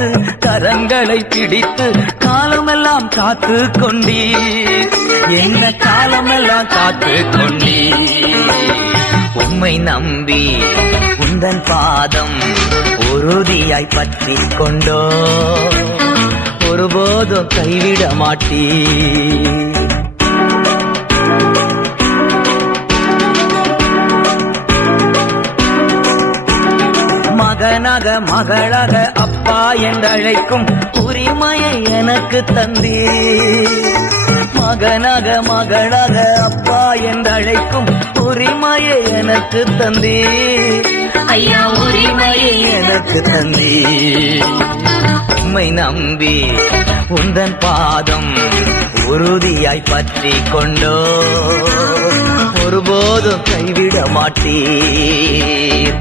அழைத்து கரங்களை பிடித்து காலமெல்லாம் காத்து கொண்டீர், என்ன காலமெல்லாம் காத்து கொண்டீர். உம்மை நம்பி உந்தன் பாதம் உறுதியாய் பற்றி கொண்டோ, ஒருபோதும் கைவிட மாட்டீர். மகனாக மகளாக அப்பா என்றழைக்கும் உரிமையை எனக்கு தந்தீர், மகனாக மகளாக அப்பா என்றழைக்கும் உரிமையை எனக்கு தந்தீர், ஐயா உரிமையை எனக்கு தந்தீர். உம்மை நம்பி உந்தன் பாதம் உறுதியாய் பற்றி கொண்டோ, ஒருபோதும் கைவிட மாட்டீர்.